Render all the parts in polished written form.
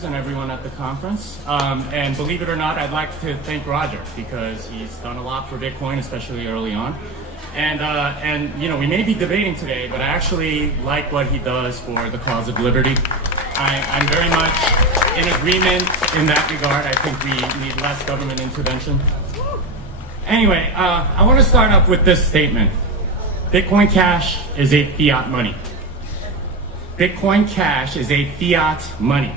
And everyone at the conference. And believe it or not, I'd like to thank Roger because he's done a lot for Bitcoin, especially early on. And you know, we may be debating today, but I actually like what he does for the cause of liberty. I'm very much in agreement in that regard. I think we need less government intervention. Anyway, I want to start off with this statement. Bitcoin Cash is a fiat money. Bitcoin Cash is a fiat money.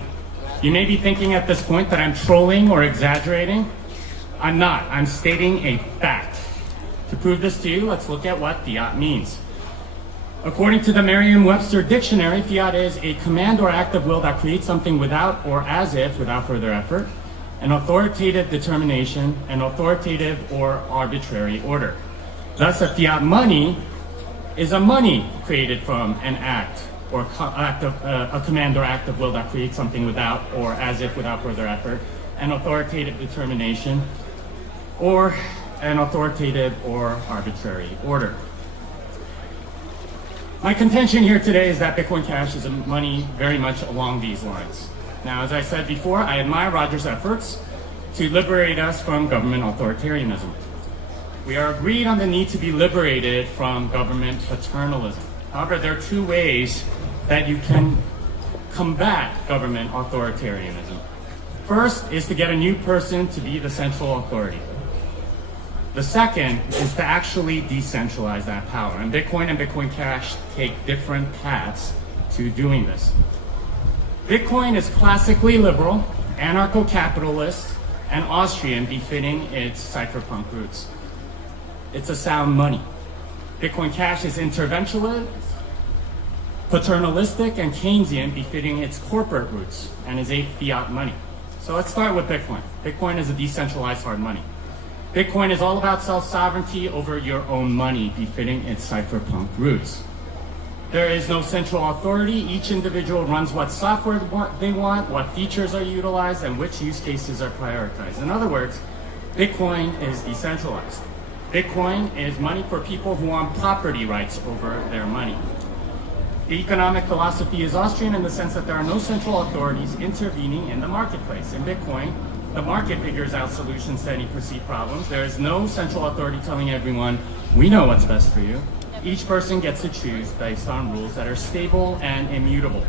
You may be thinking at this point that I'm trolling or exaggerating. I'm not. I'm stating a fact. To prove this to you, let's look at what fiat means. According to the Merriam-Webster dictionary, fiat is a command or act of will that creates something without or as if without further effort, an authoritative determination, an authoritative or arbitrary order. Thus, a fiat money is a money created from an act or a command or act of will that creates something without or as if without further effort, an authoritative determination, or an authoritative or arbitrary order. My contention here today is that Bitcoin Cash is a money very much along these lines. Now, as I said before, I admire Roger's efforts to liberate us from government authoritarianism. We are agreed on the need to be liberated from government paternalism. However, there are two ways that you can combat government authoritarianism. First is to get a new person to be the central authority. The second is to actually decentralize that power. And Bitcoin Cash take different paths to doing this. Bitcoin is classically liberal, anarcho-capitalist, and Austrian, befitting its cypherpunk roots. It's a sound money. Bitcoin Cash is interventionist, paternalistic, and Keynesian, befitting its corporate roots, and is a fiat money. So let's start with Bitcoin. Bitcoin is a decentralized hard money. Bitcoin is all about self-sovereignty over your own money, befitting its cypherpunk roots. There is no central authority. Each individual runs what software they want, what features are utilized, and which use cases are prioritized. In other words, Bitcoin is decentralized. Bitcoin is money for people who want property rights over their money. The economic philosophy is Austrian in the sense that there are no central authorities intervening in the marketplace. In Bitcoin, the market figures out solutions to any perceived problems. There is no central authority telling everyone, we know what's best for you. Each person gets to choose based on rules that are stable and immutable.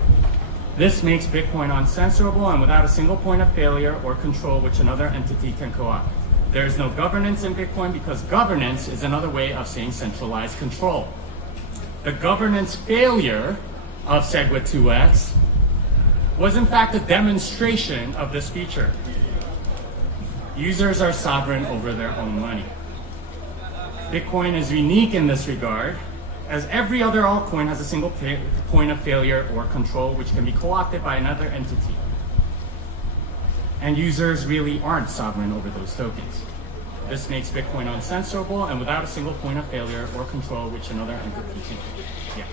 This makes Bitcoin uncensorable and without a single point of failure or control which another entity can co-opt. There is no governance in Bitcoin because governance is another way of saying centralized control. The governance failure of SegWit2x was in fact a demonstration of this feature. Users are sovereign over their own money. Bitcoin is unique in this regard, as every other altcoin has a single point of failure or control which can be co-opted by another entity. And users really aren't sovereign over those tokens. This makes Bitcoin uncensorable and without a single point of failure or control which another entity can. Yeah.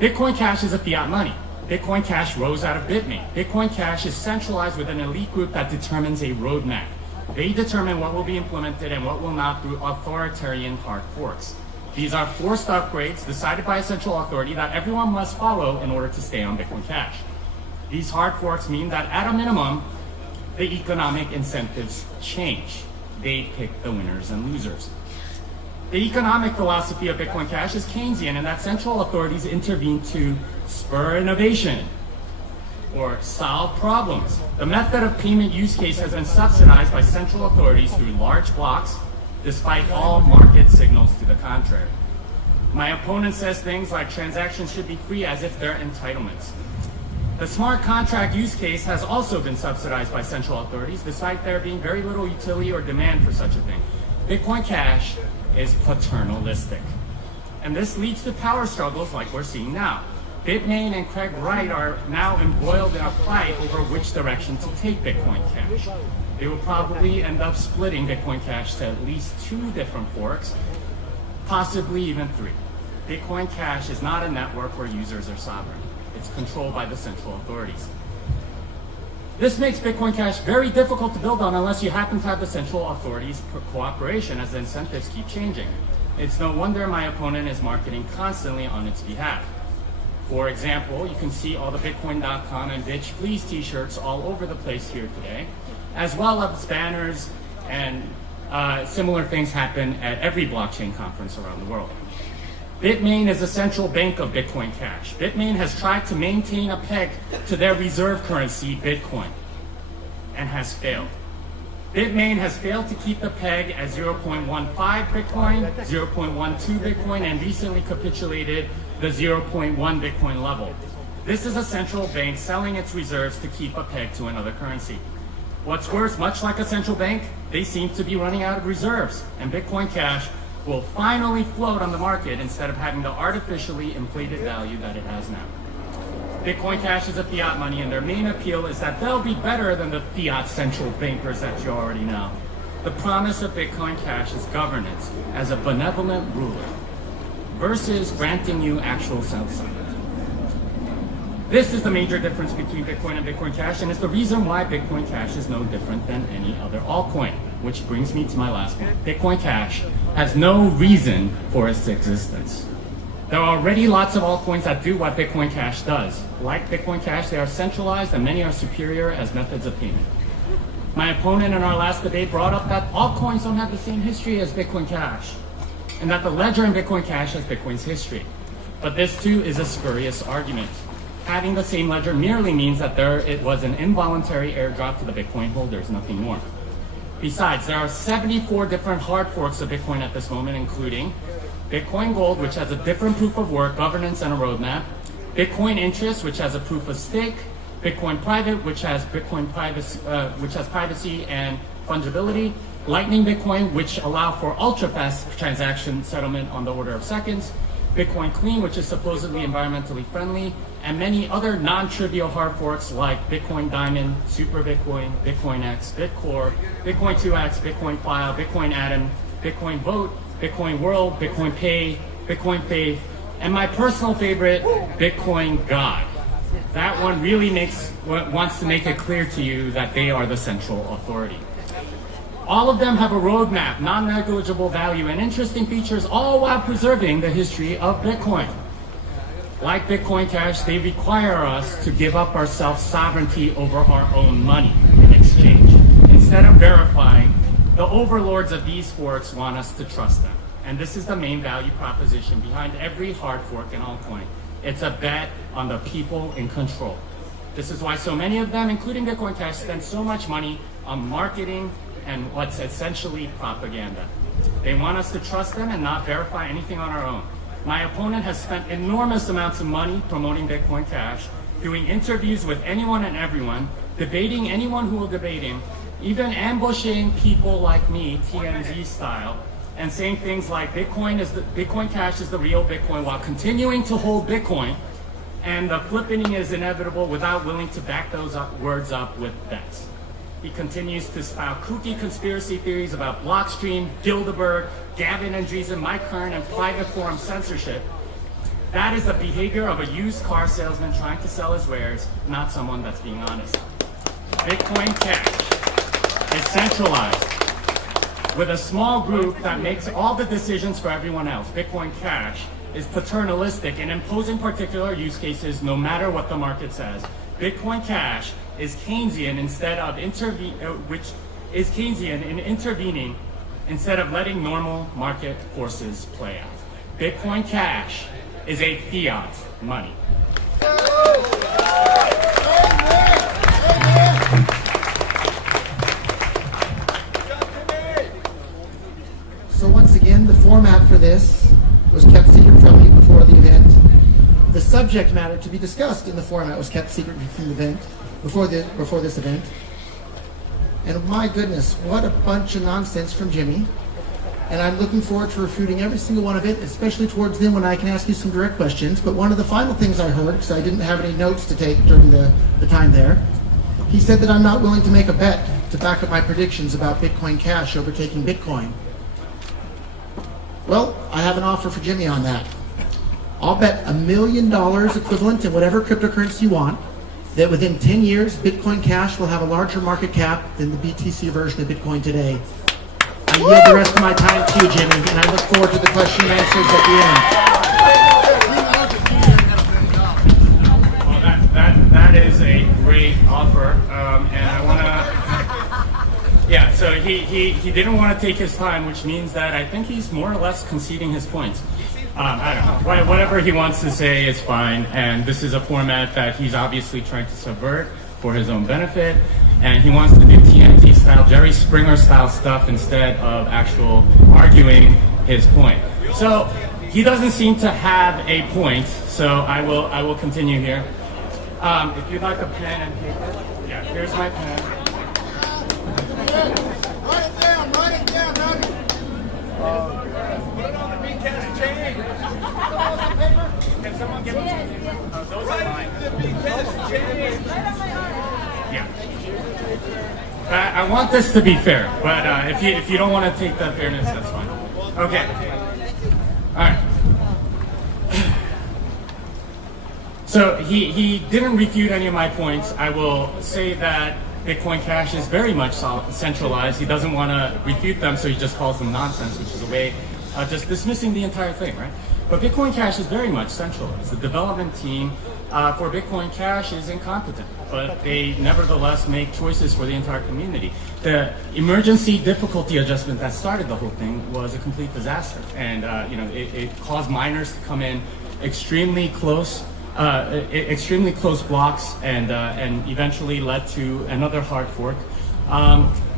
Bitcoin Cash is a fiat money. Bitcoin Cash rose out of Bitmain. Bitcoin Cash is centralized with an elite group that determines a roadmap. They determine what will be implemented and what will not through authoritarian hard forks. These are forced upgrades decided by a central authority that everyone must follow in order to stay on Bitcoin Cash. These hard forks mean that at a minimum, the economic incentives change. They pick the winners and losers. The economic philosophy of Bitcoin Cash is Keynesian in that central authorities intervene to spur innovation or solve problems. The method of payment use case has been subsidized by central authorities through large blocks, despite all market signals to the contrary. My opponent says things like transactions should be free as if they're entitlements. The smart contract use case has also been subsidized by central authorities, despite there being very little utility or demand for such a thing. Bitcoin Cash is paternalistic. And this leads to power struggles like we're seeing now. Bitmain and Craig Wright are now embroiled in a fight over which direction to take Bitcoin Cash. They will probably end up splitting Bitcoin Cash to at least 2 different forks, possibly even 3. Bitcoin Cash is not a network where users are sovereign. It's controlled by the central authorities. This makes Bitcoin Cash very difficult to build on unless you happen to have the central authorities' cooperation as the incentives keep changing. It's no wonder my opponent is marketing constantly on its behalf. For example, you can see all the Bitcoin.com and Bitch Please t-shirts all over the place here today, as well as banners and similar things happen at every blockchain conference around the world. Bitmain is the central bank of Bitcoin Cash. Bitmain has tried to maintain a peg to their reserve currency, Bitcoin, and has failed. Bitmain has failed to keep the peg at 0.15 Bitcoin, 0.12 Bitcoin, and recently capitulated the 0.1 Bitcoin level. This is a central bank selling its reserves to keep a peg to another currency. What's worse, much like a central bank, they seem to be running out of reserves, and Bitcoin Cash will finally float on the market instead of having the artificially inflated value that it has now. Bitcoin Cash is a fiat money, and their main appeal is that they'll be better than the fiat central bankers that you already know. The promise of Bitcoin Cash is governance as a benevolent ruler versus granting you actual self-sovereignty. This is the major difference between Bitcoin and Bitcoin Cash, and it's the reason why Bitcoin Cash is no different than any other altcoin, which brings me to my last point. Bitcoin Cash has no reason for its existence. There are already lots of altcoins that do what Bitcoin Cash does. Like Bitcoin Cash, they are centralized and many are superior as methods of payment. My opponent in our last debate brought up that altcoins don't have the same history as Bitcoin Cash, and that the ledger in Bitcoin Cash has Bitcoin's history. But this too is a spurious argument. Having the same ledger merely means that it was an involuntary airdrop to the Bitcoin holders, nothing more. Besides, there are 74 different hard forks of Bitcoin at this moment, including Bitcoin Gold, which has a different proof of work, governance, and a roadmap, Bitcoin Interest, which has a proof of stake, Bitcoin Private, which has privacy and fungibility, Lightning Bitcoin, which allow for ultra-fast transaction settlement on the order of seconds, Bitcoin Clean, which is supposedly environmentally friendly, and many other non-trivial hard forks like Bitcoin Diamond, Super Bitcoin, Bitcoin X, Bitcore, Bitcoin 2X, Bitcoin File, Bitcoin Atom, Bitcoin Vote, Bitcoin World, Bitcoin Pay, Bitcoin Faith, and my personal favorite, Bitcoin God. That one really wants to make it clear to you that they are the central authority. All of them have a roadmap, non-negligible value, and interesting features, all while preserving the history of Bitcoin. Like Bitcoin Cash, they require us to give up our self-sovereignty over our own money in exchange. Instead of verifying, the overlords of these forks want us to trust them. And this is the main value proposition behind every hard fork and altcoin. It's a bet on the people in control. This is why so many of them, including Bitcoin Cash, spend so much money on marketing and what's essentially propaganda. They want us to trust them and not verify anything on our own. My opponent has spent enormous amounts of money promoting Bitcoin Cash, doing interviews with anyone and everyone, debating anyone who will debate him, even ambushing people like me, TMZ style, and saying things like Bitcoin Cash is the real Bitcoin while continuing to hold Bitcoin, and the flipping is inevitable without willing to back those words up with bets. He continues to spout kooky conspiracy theories about Blockstream, Bilderberg, Gavin Andreessen, Mike Kern, and private forum censorship. That is the behavior of a used car salesman trying to sell his wares, not someone that's being honest. Bitcoin Cash is centralized with a small group that makes all the decisions for everyone else. Bitcoin Cash is paternalistic in imposing particular use cases no matter what the market says. Bitcoin Cash is Keynesian in intervening instead of letting normal market forces play out. Bitcoin Cash is a fiat money. So once again, the format for this was kept secret from me before the event. The subject matter to be discussed in the format was kept secret from the event, before this event. And my goodness, what a bunch of nonsense from Jimmy. And I'm looking forward to refuting every single one of it, especially towards then when I can ask you some direct questions. But one of the final things I heard, because I didn't have any notes to take during the time there, he said that I'm not willing to make a bet to back up my predictions about Bitcoin Cash overtaking Bitcoin. Well, I have an offer for Jimmy on that. I'll bet $1 million equivalent in whatever cryptocurrency you want that within 10 years, Bitcoin Cash will have a larger market cap than the BTC version of Bitcoin today. I yield the rest of my time to you, Jimmy, and I look forward to the question and answers at the end. is a great offer, and I want to. Yeah, so he didn't want to take his time, which means that I think he's more or less conceding his points. I don't know. Whatever he wants to say is fine, and this is a format that he's obviously trying to subvert for his own benefit, and he wants to do TNT style, Jerry Springer style stuff instead of actual arguing his point. So he doesn't seem to have a point, so I will continue here. If you'd like a pen and paper, yeah, here's my pen. Write it down, Robbie. Put it on the BCAS chain. Can someone give me those are mine. The BCAS chain. Yeah. I want this to be fair, but if you don't want to take the fairness, that's fine. Okay. All right. So he didn't refute any of my points. I will say that Bitcoin Cash is very much centralized. He doesn't want to refute them, so he just calls them nonsense, which is a way of just dismissing the entire thing, right? But Bitcoin Cash is very much centralized. The development team for Bitcoin Cash is incompetent, but they nevertheless make choices for the entire community. The emergency difficulty adjustment that started the whole thing was a complete disaster, and it caused miners to come in extremely close blocks, and eventually led to another hard fork.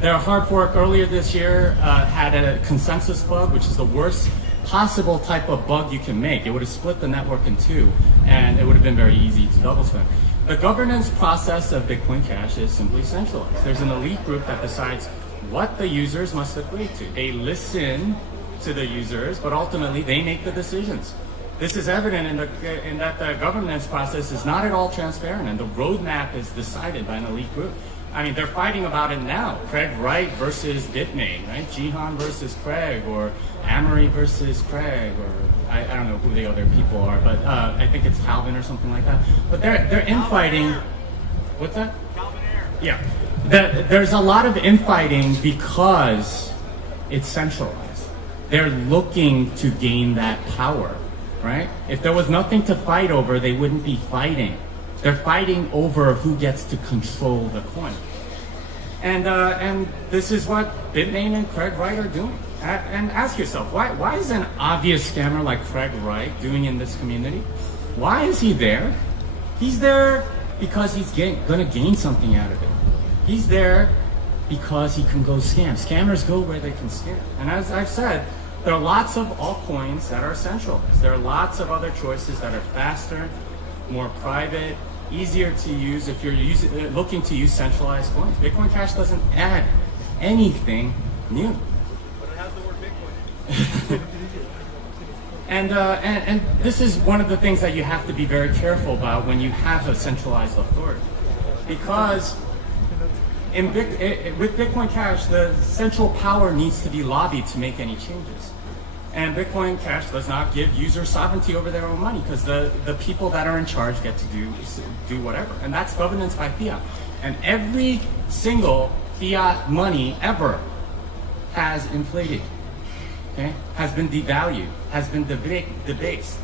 Their hard fork earlier this year had a consensus bug, which is the worst possible type of bug you can make. It would have split the network in two, and it would have been very easy to double spend. The governance process of Bitcoin Cash is simply centralized. There's an elite group that decides what the users must agree to. They listen to the users, but ultimately they make the decisions. This is evident in that the governance process is not at all transparent, and the roadmap is decided by an elite group. I mean, they're fighting about it now. Craig Wright versus Bitmain, right? Jihan versus Craig, or Amory versus Craig, or I don't know who the other people are, but I think it's Calvin or something like that. But they're infighting. What's that? Calvin Air. Yeah. There's a lot of infighting because it's centralized. They're looking to gain that power, right? If there was nothing to fight over, they wouldn't be fighting. They're fighting over who gets to control the coin. And this is what Bitmain and Craig Wright are doing. And ask yourself, why is an obvious scammer like Craig Wright doing in this community? Why is he there? He's there because he's going to gain something out of it. He's there because he can go scam. Scammers go where they can scam. And as I've said, there are lots of altcoins that are centralized. There are lots of other choices that are faster, more private, easier to use if you're looking to use centralized coins. Bitcoin Cash doesn't add anything new. But it has the word Bitcoin. And this is one of the things that you have to be very careful about when you have a centralized authority, because with Bitcoin Cash, the central power needs to be lobbied to make any changes. And Bitcoin Cash does not give users sovereignty over their own money, because the people that are in charge get to do whatever. And that's governance by fiat. And every single fiat money ever has inflated, okay? Has been devalued, has been debased.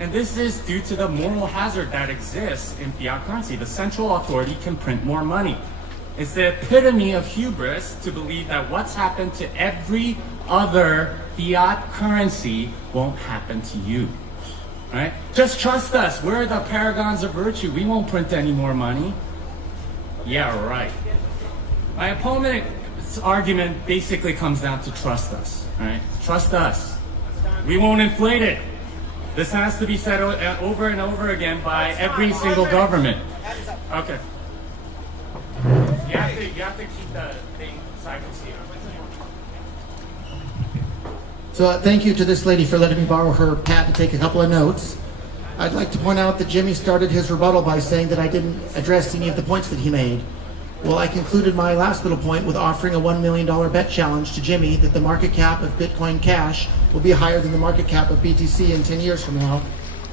And this is due to the moral hazard that exists in fiat currency. The central authority can print more money. It's the epitome of hubris to believe that what's happened to every other fiat currency won't happen to you, right? Just trust us. We're the paragons of virtue. We won't print any more money. Yeah, right. My opponent's argument basically comes down to trust us, right? Trust us. We won't inflate it. This has to be said over and over again by every single government. Okay. You have to keep the thing so I can see it. So thank you to this lady for letting me borrow her pad to take a couple of notes. I'd like to point out that Jimmy started his rebuttal by saying that I didn't address any of the points that he made. Well, I concluded my last little point with offering a $1 million bet challenge to Jimmy that the market cap of Bitcoin Cash will be higher than the market cap of BTC in 10 years from now.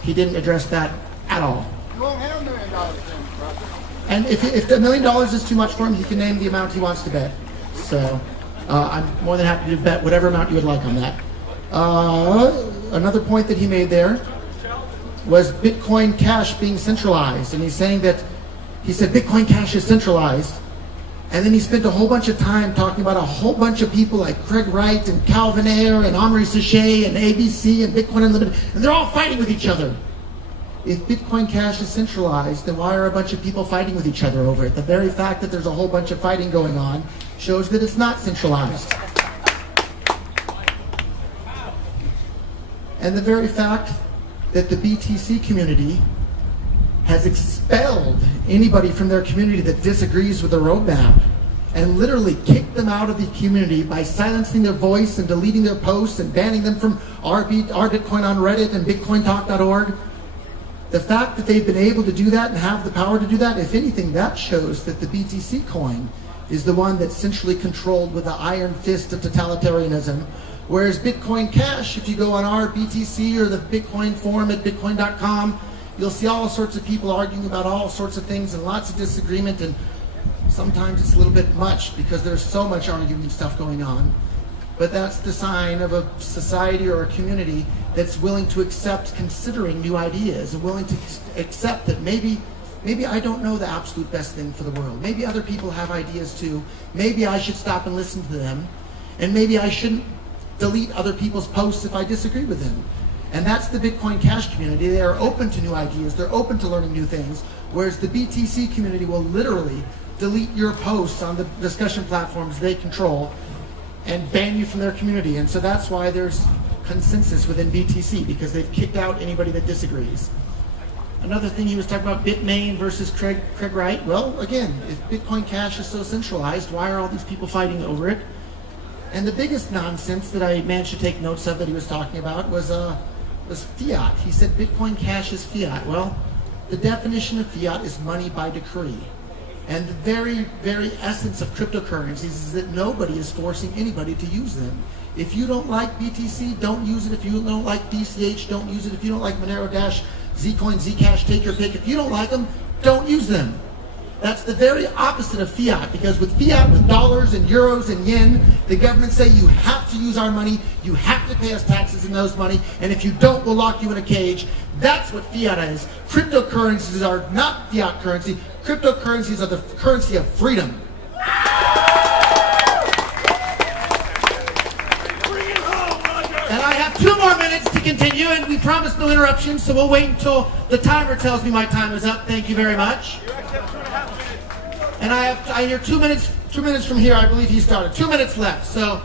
He didn't address that at all. You won't have $1 million, brother. And if the $1 million is too much for him, he can name the amount he wants to bet. So I'm more than happy to bet whatever amount you would like on that. Another point that he made there was Bitcoin Cash being centralized, and he's saying that he said Bitcoin Cash is centralized. And then he spent a whole bunch of time talking about a whole bunch of people like Craig Wright and Calvin Ayre and Omri Sachet and ABC and Bitcoin Unlimited, and they're all fighting with each other. If Bitcoin Cash is centralized, then why are a bunch of people fighting with each other over it? The very fact that there's a whole bunch of fighting going on shows that it's not centralized. And the very fact that the BTC community has expelled anybody from their community that disagrees with the roadmap and literally kicked them out of the community by silencing their voice and deleting their posts and banning them from our Bitcoin on Reddit and bitcointalk.org. The fact that they've been able to do that and have the power to do that, if anything, that shows that the BTC coin is the one that's centrally controlled with the iron fist of totalitarianism. Whereas Bitcoin Cash, if you go on our BTC or the Bitcoin forum at bitcoin.com, you'll see all sorts of people arguing about all sorts of things and lots of disagreement, and sometimes it's a little bit much because there's so much arguing and stuff going on. But that's the sign of a society or a community that's willing to accept considering new ideas and willing to accept that maybe I don't know the absolute best thing for the world. Maybe other people have ideas too. Maybe I should stop and listen to them. And maybe I shouldn't delete other people's posts if I disagree with them. And that's the Bitcoin Cash community. They are open to new ideas. They're open to learning new things. Whereas the BTC community will literally delete your posts on the discussion platforms they control and ban you from their community. And so that's why there's consensus within BTC, because they've kicked out anybody that disagrees. Another thing he was talking about, Bitmain versus Craig Wright. Well, again, if Bitcoin Cash is so centralized, why are all these people fighting over it? And the biggest nonsense that I managed to take notes of that he was talking about was fiat. He said Bitcoin Cash is fiat. Well, the definition of fiat is money by decree. And the very, very essence of cryptocurrencies is that nobody is forcing anybody to use them. If you don't like BTC, don't use it. If you don't like BCH, don't use it. If you don't like Monero Dash, Zcoin, Zcash, take your pick. If you don't like them, don't use them. That's the very opposite of fiat, because with fiat, with dollars and euros and yen, the government say you have to use our money, you have to pay us taxes in those money, and if you don't, we'll lock you in a cage. That's what fiat is. Cryptocurrencies are not fiat currency. Cryptocurrencies are the currency of freedom. And I have 2 more minutes to continue, and we promised no interruptions, so we'll wait until the timer tells me my time is up. Thank you very much. And I hear 2 minutes from here, I believe he started. 2 minutes left. So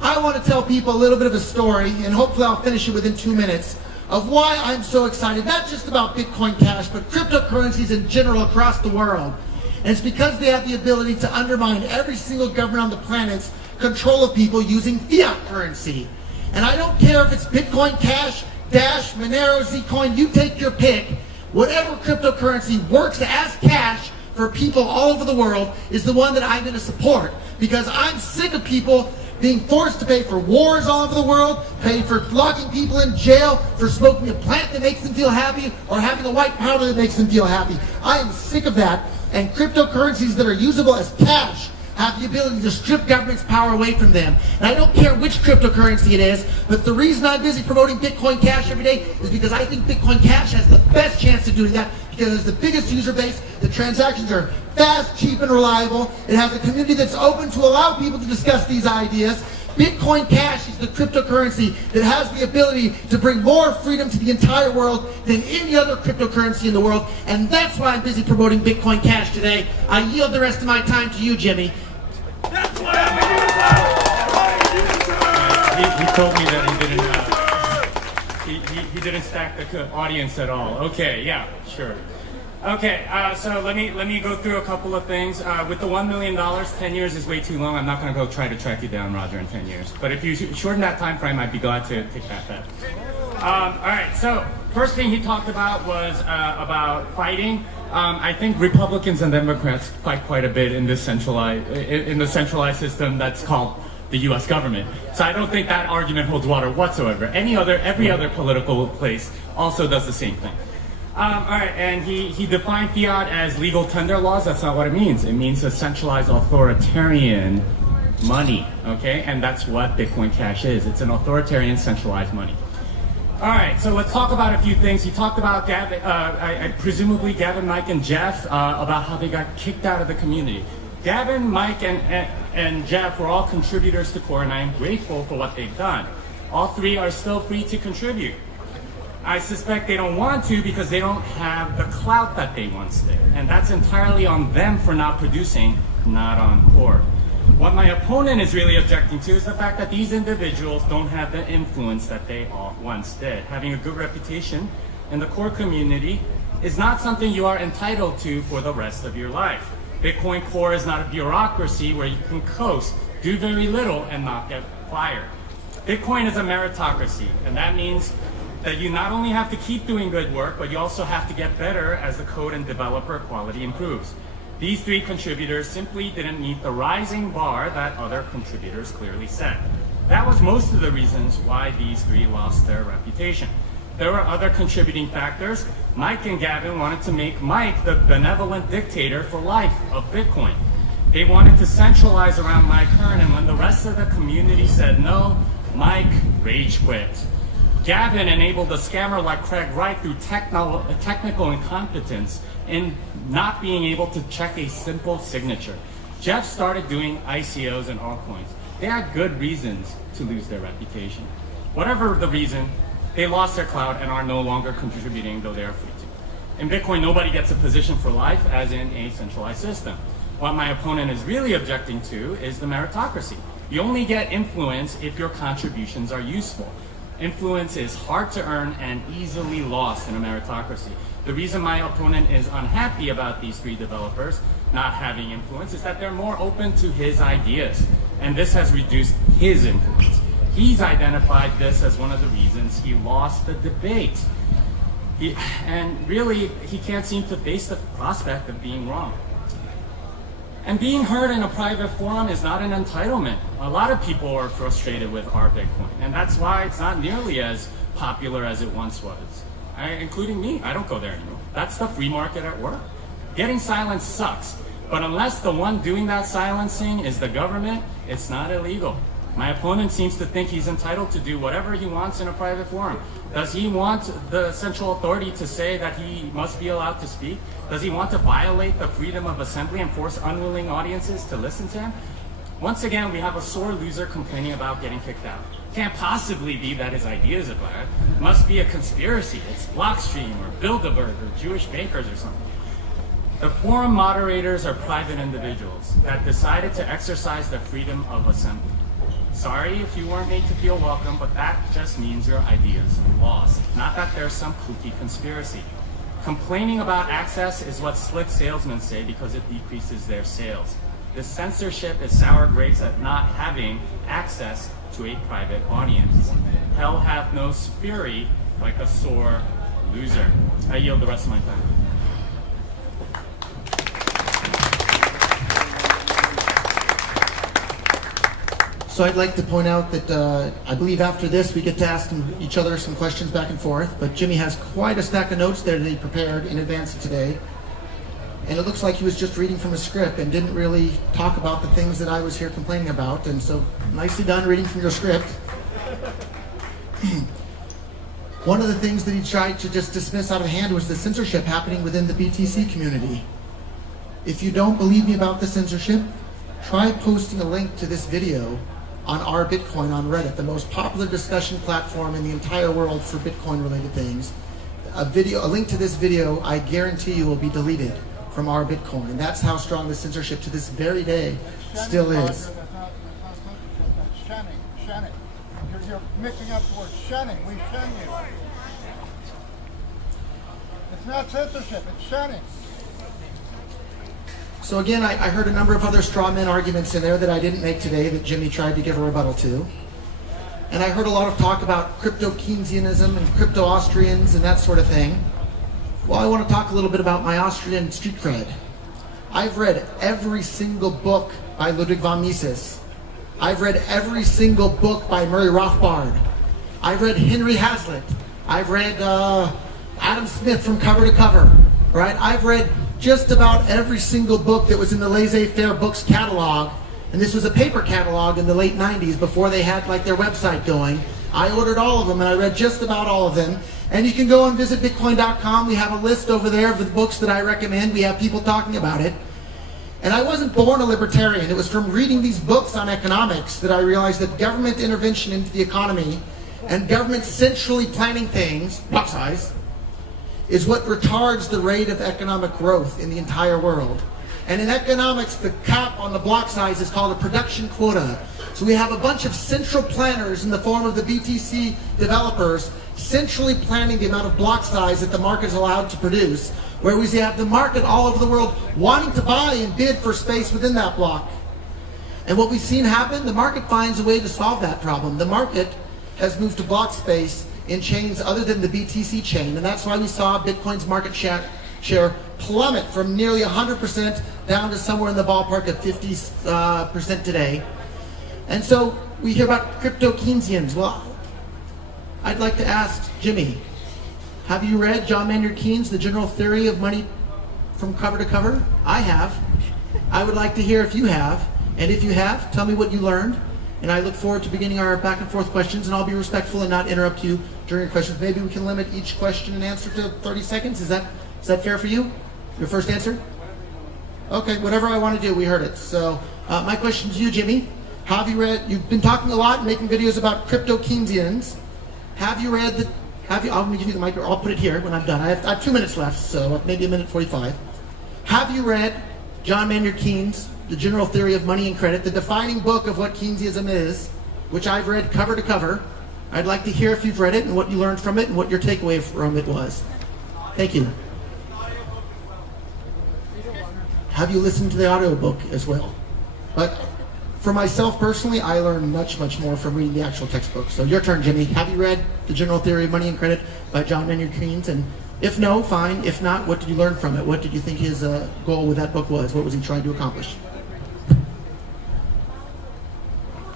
I want to tell people a little bit of a story, and hopefully I'll finish it within 2 minutes, of why I'm so excited, not just about Bitcoin Cash, but cryptocurrencies in general across the world. And it's because they have the ability to undermine every single government on the planet's control of people using fiat currency. And I don't care if it's Bitcoin Cash, Dash, Monero, Zcoin, you take your pick. Whatever cryptocurrency works as cash for people all over the world is the one that I'm going to support, because I'm sick of people being forced to pay for wars all over the world, paying for locking people in jail for smoking a plant that makes them feel happy or having a white powder that makes them feel happy. I am sick of that, and cryptocurrencies that are usable as cash have the ability to strip government's power away from them. And I don't care which cryptocurrency it is, but the reason I'm busy promoting Bitcoin Cash every day is because I think Bitcoin Cash has the best chance of doing that, because it's the biggest user base, the transactions are fast, cheap, and reliable. It has a community that's open to allow people to discuss these ideas. Bitcoin Cash is the cryptocurrency that has the ability to bring more freedom to the entire world than any other cryptocurrency in the world, and that's why I'm busy promoting Bitcoin Cash today. I yield the rest of my time to you, Jimmy. That's why I'm here. He told me that he didn't stack the audience at all. Okay, yeah, sure. Okay, so let me go through a couple of things. With the $1 million, 10 years is way too long. I'm not going to go try to track you down, Roger, in 10 years. But if you shorten that time frame, I'd be glad to take that bet. All right, so first thing he talked about was about fighting. I think Republicans and Democrats fight quite a bit in this the centralized system that's called the U.S. government. So I don't think that argument holds water whatsoever. Every other political place also does the same thing. All right, and he defined fiat as legal tender laws. That's not what it means. It means a centralized authoritarian money, okay? And that's what Bitcoin Cash is. It's an authoritarian centralized money. All right, so let's talk about a few things. He talked about Gavin, presumably Gavin, Mike, and Jeff, about how they got kicked out of the community. Gavin, Mike, and Jeff were all contributors to Core, and I am grateful for what they've done. All three are still free to contribute. I suspect they don't want to because they don't have the clout that they once did. And that's entirely on them for not producing, not on Core. What my opponent is really objecting to is the fact that these individuals don't have the influence that they all once did. Having a good reputation in the Core community is not something you are entitled to for the rest of your life. Bitcoin Core is not a bureaucracy where you can coast, do very little, and not get fired. Bitcoin is a meritocracy, and that means that you not only have to keep doing good work, but you also have to get better as the code and developer quality improves. These three contributors simply didn't meet the rising bar that other contributors clearly set. That was most of the reasons why these three lost their reputation. There were other contributing factors. Mike and Gavin wanted to make Mike the benevolent dictator for life of Bitcoin. They wanted to centralize around Mike Hearn, and when the rest of the community said no, Mike rage quit. Gavin enabled a scammer like Craig Wright through technical incompetence in not being able to check a simple signature. Jeff started doing ICOs and altcoins. They had good reasons to lose their reputation. Whatever the reason, they lost their clout and are no longer contributing, though they are free to. In Bitcoin, nobody gets a position for life, as in a centralized system. What my opponent is really objecting to is the meritocracy. You only get influence if your contributions are useful. Influence is hard to earn and easily lost in a meritocracy. The reason my opponent is unhappy about these three developers not having influence is that they're more open to his ideas, and this has reduced his influence. He's identified this as one of the reasons he lost the debate. And really, he can't seem to face the prospect of being wrong. And being heard in a private forum is not an entitlement. A lot of people are frustrated with our Bitcoin, and that's why it's not nearly as popular as it once was. Including me, I don't go there anymore. That's the free market at work. Getting silence sucks, but unless the one doing that silencing is the government, it's not illegal. My opponent seems to think he's entitled to do whatever he wants in a private forum. Does he want the central authority to say that he must be allowed to speak? Does he want to violate the freedom of assembly and force unwilling audiences to listen to him? Once again, we have a sore loser complaining about getting kicked out. Can't possibly be that his ideas are bad. Must be a conspiracy. It's Blockstream or Bilderberg or Jewish bakers or something. The forum moderators are private individuals that decided to exercise their freedom of assembly. Sorry if you weren't made to feel welcome, but that just means your ideas are lost. Not that there's some kooky conspiracy. Complaining about access is what slick salesmen say because it decreases their sales. This censorship is sour grapes at not having access to a private audience. Hell hath no fury like a sore loser. I yield the rest of my time. So I'd like to point out that I believe after this we get to ask each other some questions back and forth, but Jimmy has quite a stack of notes there that he prepared in advance of today. And it looks like he was just reading from a script and didn't really talk about the things that I was here complaining about. And so nicely done reading from your script. One of the things that he tried to just dismiss out of hand was the censorship happening within the BTC community. If you don't believe me about the censorship, try posting a link to this video on our Bitcoin on Reddit, the most popular discussion platform in the entire world for Bitcoin related things. A link to this video, I guarantee you, will be deleted from our Bitcoin. That's how strong the censorship to this very day still is. That's not censorship, that's shunning. You're mixing up the word shunning. We shun you. It's not censorship, it's shunning. So again, I heard a number of other straw man arguments in there that I didn't make today that Jimmy tried to give a rebuttal to. And I heard a lot of talk about crypto Keynesianism and crypto Austrians and that sort of thing. Well, I want to talk a little bit about my Austrian street cred. I've read every single book by Ludwig von Mises. I've read every single book by Murray Rothbard. I've read Henry Hazlitt. I've read Adam Smith from cover to cover. Right? I've read just about every single book that was in the Laissez-Faire Books catalog, And this was a paper catalog in the late 90s before they had like their website going. I ordered all of them and I read just about all of them. And you can go and visit Bitcoin.com. We have a list over there of the books that I recommend. We have people talking about it. And I wasn't born a libertarian. It was from reading these books on economics that I realized that government intervention into the economy and government centrally planning things, block size, is what retards the rate of economic growth in the entire world. And in economics, the cap on the block size is called a production quota. So we have a bunch of central planners in the form of the BTC developers centrally planning the amount of block size that the market is allowed to produce, where we have the market all over the world wanting to buy and bid for space within that block. And what we've seen happen, the market finds a way to solve that problem. The market has moved to block space in chains other than the BTC chain, and that's why we saw Bitcoin's market share plummet from nearly 100% down to somewhere in the ballpark of 50% today. And so we hear about crypto Keynesians. Well, I'd like to ask Jimmy, have you read John Maynard Keynes' The General Theory of Money from cover to cover? I have. I would like to hear if you have. And if you have, tell me what you learned. And I look forward to beginning our back and forth questions, and I'll be respectful and not interrupt you during your questions. Maybe we can limit each question and answer to 30 seconds. Is that fair for you? Your first answer? Okay, whatever I want to do, we heard it. So my question to you, Jimmy, have you read, you've been talking a lot and making videos about crypto Keynesians. Have you read I'm going to give you the mic, or I'll put it here when I'm done. I have 2 minutes left, so maybe a minute 45. Have you read John Maynard Keynes' The General Theory of Money and Credit, the defining book of what Keynesianism is, which I've read cover to cover? I'd like to hear if you've read it and what you learned from it and what your takeaway from it was. Thank you. Have you listened to the audiobook as well? But for myself personally, I learned much, much more from reading the actual textbook. So your turn, Jimmy. Have you read The General Theory of Money and Credit by John Maynard Keynes? And if no, fine. If not, what did you learn from it? What did you think his goal with that book was? What was he trying to accomplish?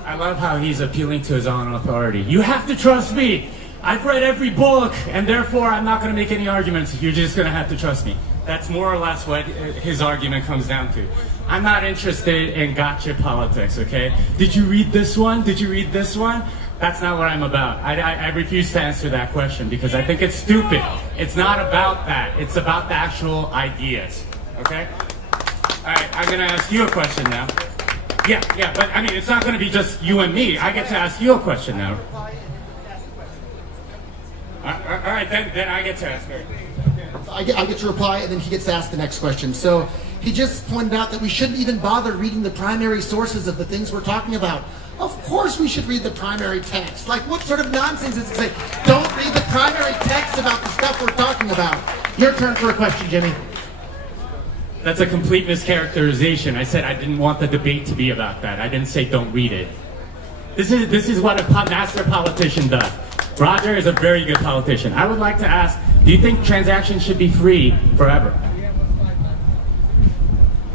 I love how he's appealing to his own authority. You have to trust me. I've read every book, and therefore I'm not going to make any arguments. You're just going to have to trust me. That's more or less what his argument comes down to. I'm not interested in gotcha politics, okay? Did you read this one? Did you read this one? That's not what I'm about. I refuse to answer that question because I think it's stupid. It's not about that. It's about the actual ideas, okay? All right, I'm going to ask you a question now. Yeah, but I mean, it's not going to be just you and me. I get to ask you a question now. All right, then I get to ask her. I get to reply, and then he gets to ask the next question. So he just pointed out that we shouldn't even bother reading the primary sources of the things we're talking about. Of course we should read the primary text. Like, what sort of nonsense is it to say, don't read the primary text about the stuff we're talking about? Your turn for a question, Jimmy. That's a complete mischaracterization. I said I didn't want the debate to be about that. I didn't say don't read it. This is what a master politician does. Roger is a very good politician. I would like to ask, do you think transactions should be free forever?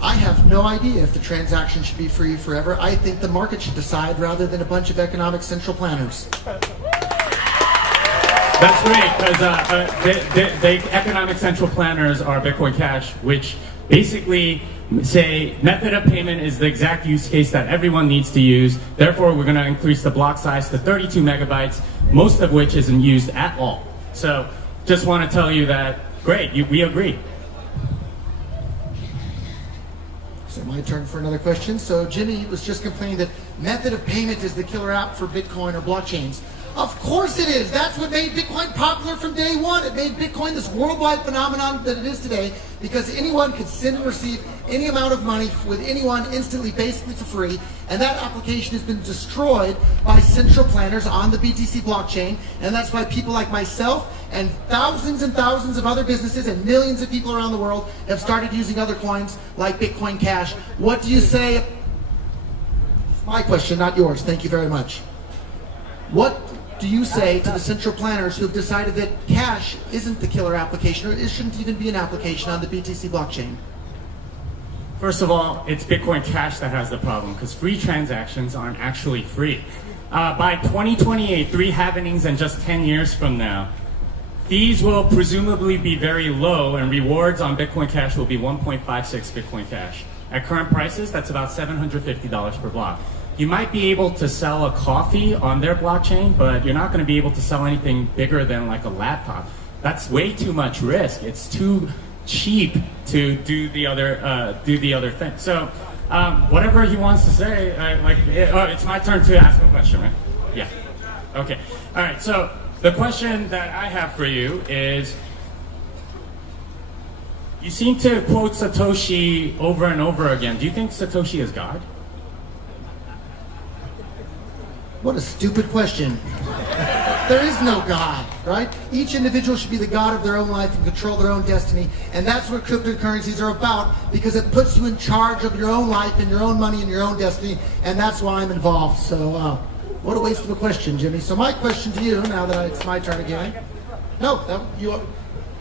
I have no idea if the transaction should be free forever. I think the market should decide rather than a bunch of economic central planners. That's great, because the economic central planners are Bitcoin Cash, which basically say method of payment is the exact use case that everyone needs to use. Therefore, we're going to increase the block size to 32 megabytes, most of which isn't used at all. So just want to tell you that, great, we agree. So my turn for another question. So Jimmy was just complaining that method of payment is the killer app for Bitcoin or blockchains. Of course it is. That's what made Bitcoin popular from day one. It made Bitcoin this worldwide phenomenon that it is today because anyone could send and receive any amount of money with anyone instantly, basically for free. And that application has been destroyed by central planners on the BTC blockchain. And that's why people like myself and thousands of other businesses and millions of people around the world have started using other coins like Bitcoin Cash. What do you say? My question, not yours. Thank you very much. What do you say to the central planners who have decided that cash isn't the killer application, or it shouldn't even be an application on the BTC blockchain? First of all, it's Bitcoin Cash that has the problem, because free transactions aren't actually free. By 2028, 3 halvenings and just 10 years from now, fees will presumably be very low, and rewards on Bitcoin Cash will be 1.56 Bitcoin Cash. At current prices, that's about $750 per block. You might be able to sell a coffee on their blockchain, but you're not going to be able to sell anything bigger than like a laptop. That's way too much risk. It's too cheap to do the other thing. So whatever he wants to say, it's my turn to ask a question, right? Yeah. Okay. All right. So the question that I have for you is, you seem to quote Satoshi over and over again. Do you think Satoshi is God? What a stupid question. There is no God, right? Each individual should be the God of their own life and control their own destiny. And that's what cryptocurrencies are about, because it puts you in charge of your own life and your own money and your own destiny. And that's why I'm involved. So what a waste of a question, Jimmy. So my question to you, now that it's my turn again. No, you.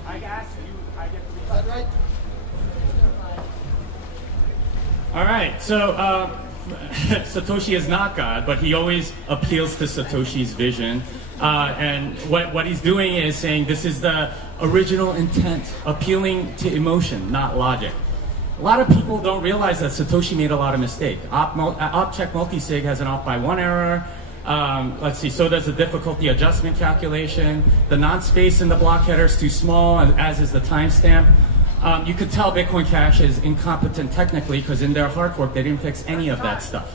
I asked you. I get to. Is that right? All right. So Satoshi is not God, but he always appeals to Satoshi's vision. And what he's doing is saying this is the original intent, appealing to emotion, not logic. A lot of people don't realize that Satoshi made a lot of mistakes. Object multisig has an off by one error. Let's see, so does the difficulty adjustment calculation. The non-space in the block header is too small, as is the timestamp. You could tell Bitcoin Cash is incompetent technically because in their hard fork they didn't fix any of that stuff.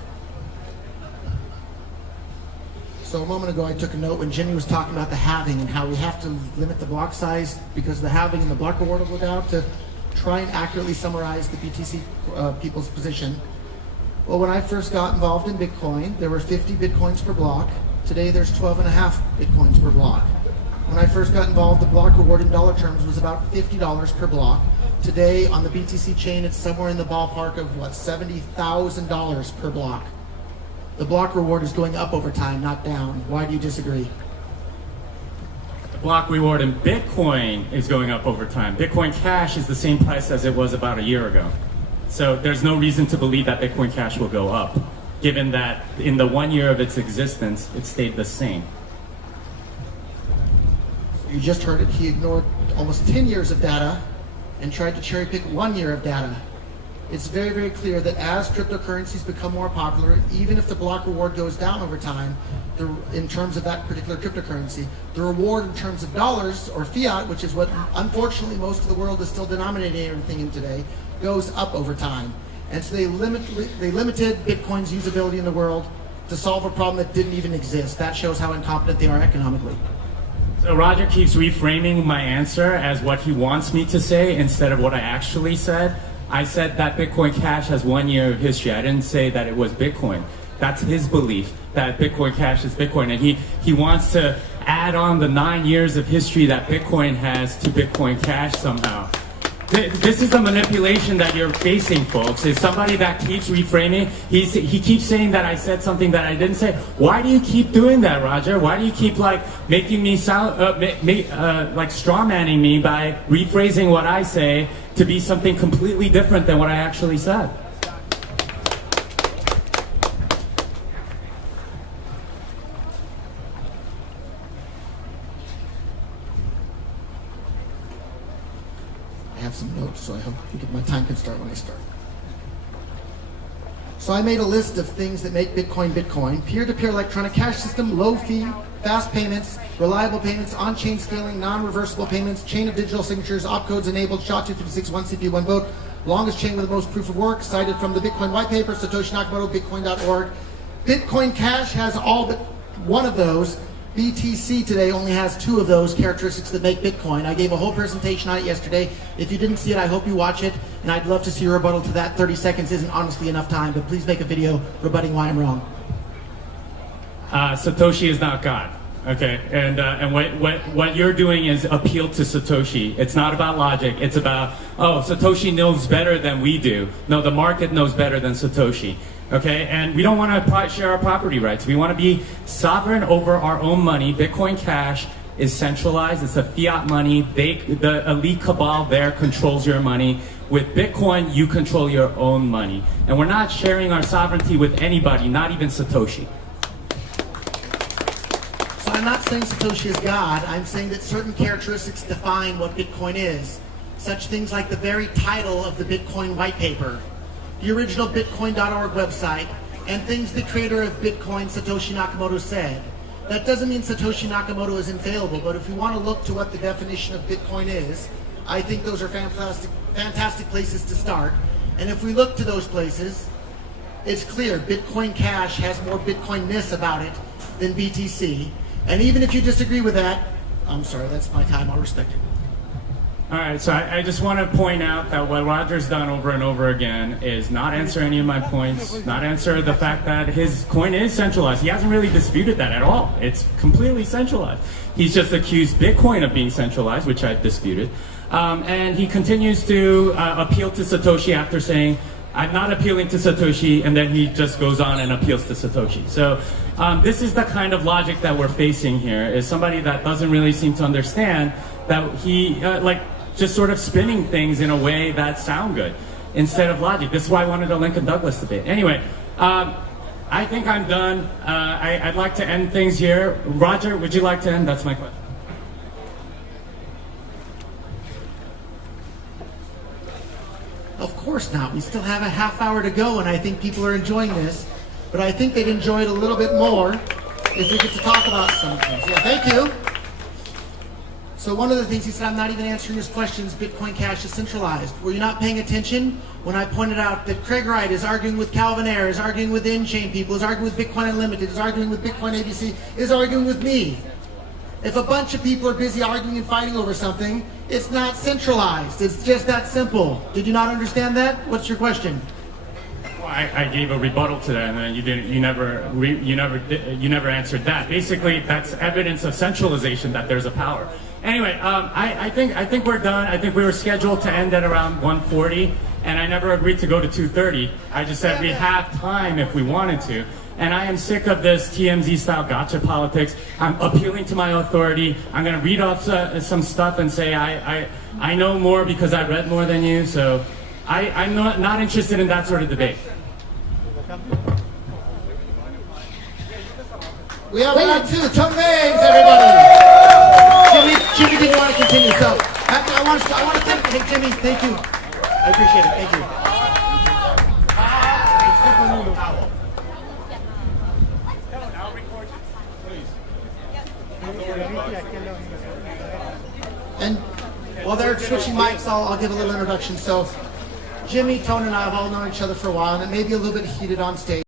So a moment ago I took a note when Jimmy was talking about the halving and how we have to limit the block size because of the halving and the block reward will go down, to try and accurately summarize the BTC people's position. Well, when I first got involved in Bitcoin, there were 50 Bitcoins per block. Today there's 12.5 Bitcoins per block. When I first got involved, the block reward in dollar terms was about $50 per block. Today on the BTC chain, it's somewhere in the ballpark of what, $70,000 per block. The block reward is going up over time, not down. Why do you disagree? The block reward in Bitcoin is going up over time. Bitcoin Cash is the same price as it was about a year ago. So there's no reason to believe that Bitcoin Cash will go up, given that in the 1 year of its existence, it stayed the same. You just heard it. He ignored almost 10 years of data and tried to cherry pick 1 year of data. It's very, very clear that as cryptocurrencies become more popular, even if the block reward goes down over time, in terms of that particular cryptocurrency, the reward in terms of dollars or fiat, which is what unfortunately most of the world is still denominating everything in today, goes up over time. And so they limited Bitcoin's usability in the world to solve a problem that didn't even exist. That shows how incompetent they are economically. So Roger keeps reframing my answer as what he wants me to say instead of what I actually said. I said that Bitcoin Cash has 1 year of history. I didn't say that it was Bitcoin. That's his belief, that Bitcoin Cash is Bitcoin. And he wants to add on the 9 years of history that Bitcoin has to Bitcoin Cash somehow. This is the manipulation that you're facing, folks. Is somebody that keeps reframing. He keeps saying that I said something that I didn't say. Why do you keep doing that, Roger? Why do you keep like making me sound like strawmanning me by rephrasing what I say to be something completely different than what I actually said? I have some notes, so I hope my time can start when I start. So I made a list of things that make Bitcoin Bitcoin: peer-to-peer electronic cash system, low fee, fast payments, reliable payments, on-chain scaling, non-reversible payments, chain of digital signatures, opcodes enabled, SHA-256, one CPU, one vote, longest chain with the most proof of work, cited from the Bitcoin white paper, Satoshi Nakamoto, bitcoin.org. Bitcoin Cash has all but one of those. BTC today only has 2 of those characteristics that make Bitcoin. I gave a whole presentation on it yesterday. If you didn't see it, I hope you watch it, and I'd love to see a rebuttal to that. 30 seconds isn't honestly enough time, but please make a video rebutting why I'm wrong. Satoshi is not God. Okay, and what you're doing is appeal to Satoshi. It's not about logic. It's about, oh, Satoshi knows better than we do. No, the market knows better than Satoshi. Okay, and we don't want to share our property rights. We want to be sovereign over our own money. Bitcoin Cash is centralized. It's a fiat money. The elite cabal there controls your money. With Bitcoin, you control your own money. And we're not sharing our sovereignty with anybody, not even Satoshi. So I'm not saying Satoshi is God. I'm saying that certain characteristics define what Bitcoin is. Such things like the very title of the Bitcoin white paper. the original Bitcoin.org website, and things the creator of Bitcoin, Satoshi Nakamoto, said. That doesn't mean Satoshi Nakamoto is infallible, but if we want to look to what the definition of Bitcoin is, I think those are fantastic places to start. And if we look to those places, it's clear Bitcoin Cash has more Bitcoin-ness about it than BTC. And even if you disagree with that, I'm sorry, that's my time, I'll respect it. All right, so I just want to point out that what Roger's done over and over again is not answer any of my points, not answer the fact that his coin is centralized. He hasn't really disputed that at all. It's completely centralized. He's just accused Bitcoin of being centralized, which I disputed. And he continues to appeal to Satoshi after saying, I'm not appealing to Satoshi, and then he just goes on and appeals to Satoshi. So this is the kind of logic that we're facing here, is somebody that doesn't really seem to understand that he, just sort of spinning things in a way that sound good instead of logic. This is why I wanted a Lincoln Douglas debate. Anyway, I think I'm done. I'd like to end things here. Roger, would you like to end? That's my question. Of course not. We still have a half hour to go, and I think people are enjoying this. But I think they'd enjoy it a little bit more if we get to talk about some things. Yeah, thank you. So one of the things he said, I'm not even answering his questions, Bitcoin Cash is centralized. Were you not paying attention when I pointed out that Craig Wright is arguing with Calvin Ayre, is arguing with in-chain people, is arguing with Bitcoin Unlimited, is arguing with Bitcoin ABC, is arguing with me? If a bunch of people are busy arguing and fighting over something, it's not centralized. It's just that simple. Did you not understand that? What's your question? Well, I gave a rebuttal to that, and then you never answered that. Basically, that's evidence of centralization, that there's a power. Anyway, I think we're done. I think we were scheduled to end at around 1:40, and I never agreed to go to 2:30. I just said we have time if we wanted to. And I am sick of this TMZ-style gotcha politics. I'm appealing to my authority. I'm going to read off some stuff and say I know more because I read more than you. So I'm not interested in that sort of debate. We have round two. Tongue names, everybody. Jimmy didn't want to continue, so I want to thank you. Hey, Jimmy, thank you. I appreciate it. Thank you. And while they're switching mics, I'll give a little introduction. So Jimmy, Tone, and I have all known each other for a while, and it may be a little bit heated on stage.